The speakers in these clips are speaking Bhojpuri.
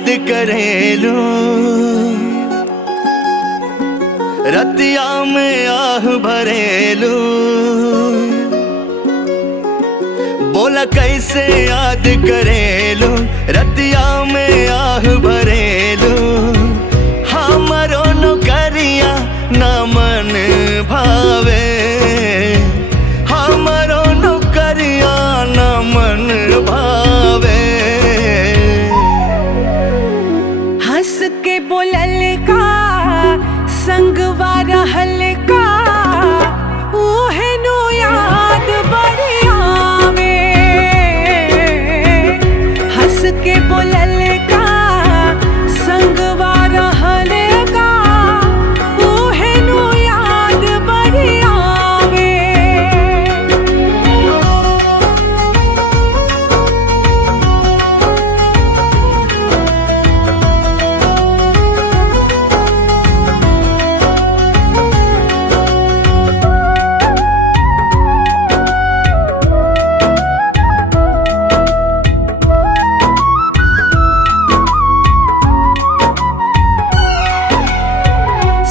याद करेलू, रतिया में आह भरेलू। बोला कैसे याद करेलू, रतिया में आह भरेलू। हमरो नौकरिया ना मन भावे, हमरो नौकरिया ना मन भावे। हंस के बोलल का संगवा रहल का, ओहे नो याद बड़ी आवे। हंस के बोलल का संगवा रहल का, ओहे नो याद बड़ी आवे।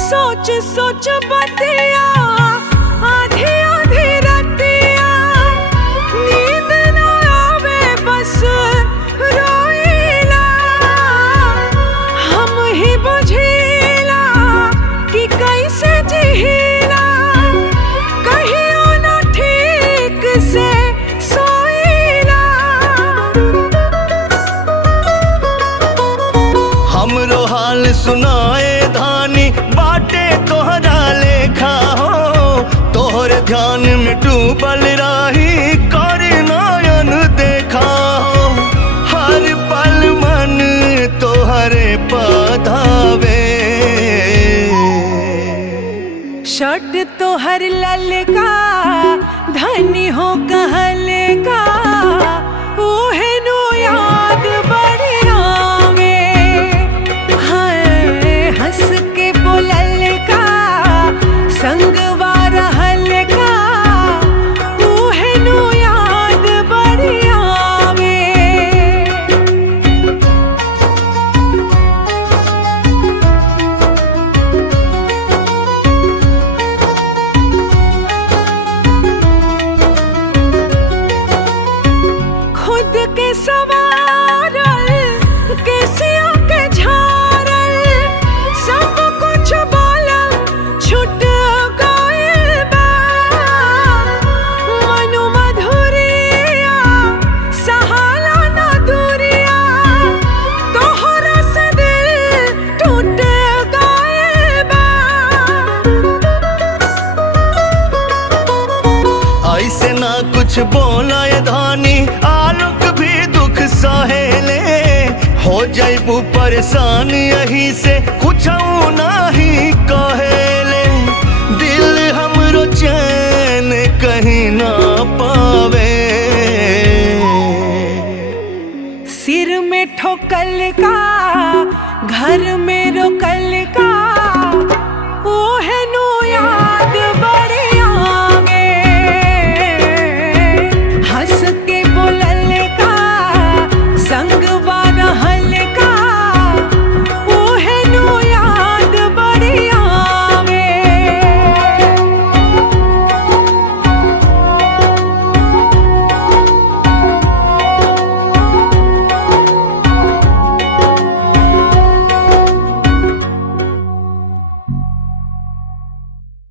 सोच सोच बतिया आधी आधी रतिया, नींद न आवे बस रोईला। हम ही बुझीला कि कैसे जिहीला, कहियो न ठीक से सोईला। हमरो हाल सुनाए धानी, बाटे तोहरा लेखा हो। तोहर ध्यान में डूबल रही, कर नयन देखा हो। हर पल मन तोहरे पधावे। शर्ट तोहर ललका धनी हो कहल का, ओहे नो याद बड़ी आवे। हाय हंस के बोलल का संगवा रहल का, ओहे नो याद बड़ी आवे। खुद के सवारल केसिया के झारल, सब कुछ बोलम छूट गइल बा। मनु मधुरिया सहाला न दूरिया, तोहरा से दिल टूट गइल बा। ऐसे ना कुछ बोला ये धानी, आलोक भी दुख सहेले। हो जाइबू परेशान यही से कुछ